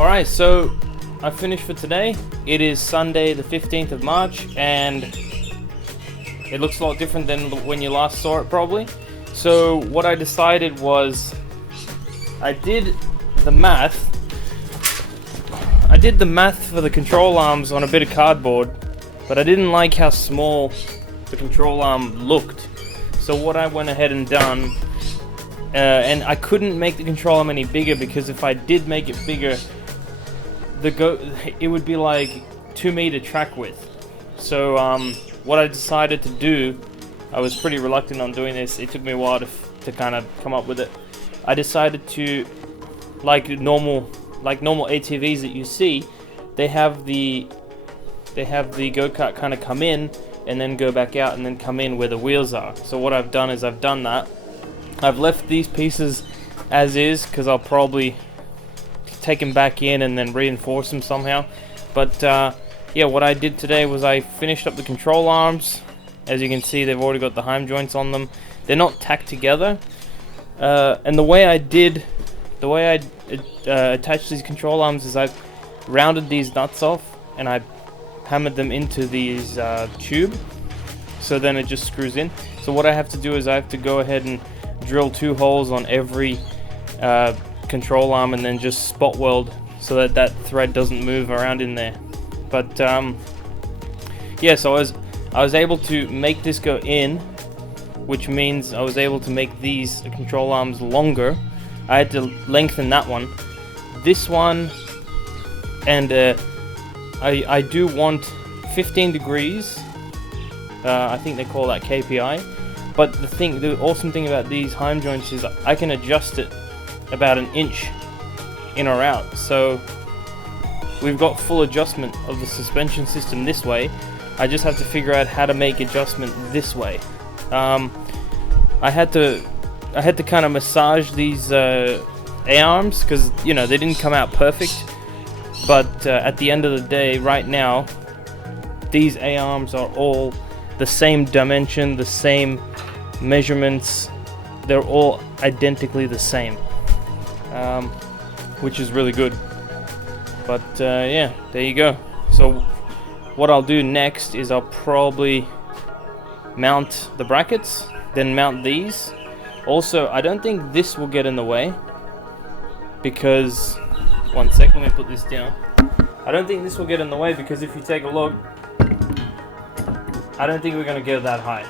Alright, so I finished for today. It is Sunday the 15th of March and it looks a lot different than when you last saw it probably. So what I decided was I did the math for the control arms on a bit of cardboard, but I didn't like how small the control arm looked. So what I went ahead and done, and I couldn't make the control arm any bigger because if I did make it bigger, it would be like 2 meter track width. So what I decided to do, I was pretty reluctant on doing this. It took me a while to kind of come up with it. I decided to, like normal ATVs that you see, they have the go-kart kind of come in and then go back out and then come in where the wheels are. So what I've done is I've done that. I've left these pieces as is because I'll probably take them back in and then reinforce them somehow. But yeah, what I did today was I finished up the control arms. As you can see, they've already got the heim joints on them. They're not tacked together. And the way I attached these control arms is I rounded these nuts off and I hammered them into these tube, so then it just screws in. So what I have to do is I have to go ahead and drill 2 holes on every control arm and then just spot weld so that thread doesn't move around in there. But yeah, so I was able to make this go in, which means I was able to make these control arms longer. I had to lengthen that one, this one, and I do want 15 degrees. I think they call that KPI. But the awesome thing about these heim joints is I can adjust it about 1 inch in or out. So we've got full adjustment of the suspension system this way. I just have to figure out how to make adjustment this way. I had to kind of massage these A-arms because, you know, they didn't come out perfect. But at the end of the day, right now, these A-arms are all the same dimension, the same measurements. They're all identically the same, which is really good. But yeah, there you go. So what I'll do next is I'll probably mount the brackets, then mount these. Also, I don't think this will get in the way because, one sec, let me put this down. I don't think this will get in the way because if you take a look, I don't think we're going to get that high.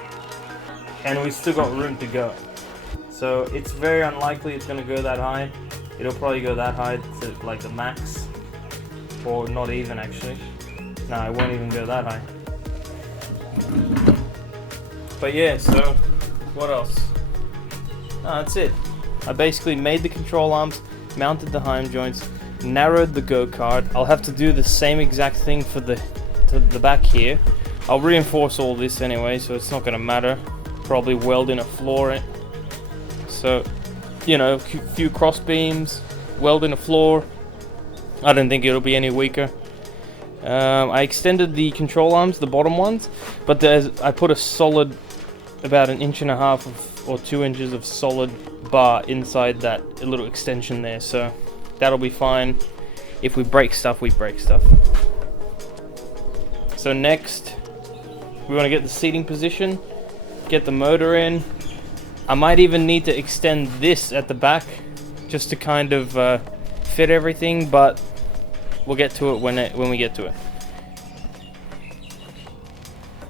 And we still got room to go. So it's very unlikely it's going to go that high. It'll probably go that high to like the max. Or not even actually. No, it won't even go that high. But yeah, so what else? No, that's it. I basically made the control arms, mounted the heim joints, narrowed the go-kart. I'll have to do the same exact thing for the back here. I'll reinforce all this anyway, so it's not going to matter. Probably weld in a floor. So, you know, a few cross beams, weld in a floor. I don't think it'll be any weaker. I extended the control arms, the bottom ones, but I put a solid, about 1.5 inches or 2 inches of solid bar inside that little extension there, so that'll be fine. If we break stuff, we break stuff. So next, we want to get the seating position, get the motor in. I might even need to extend this at the back just to kind of fit everything, but we'll get to it when we get to it.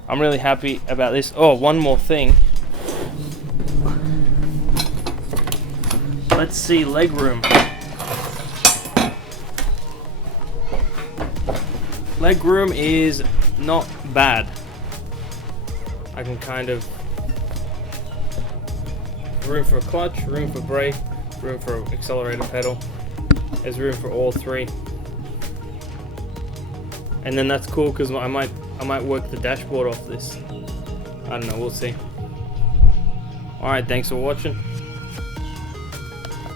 I'm really happy about this. Oh, one more thing. Let's see, legroom. Legroom is not bad. I can kind of, room for a clutch, room for brake, room for accelerator pedal. There's room for all 3. And then that's cool because I might work the dashboard off this. I don't know, we'll see. Alright, thanks for watching.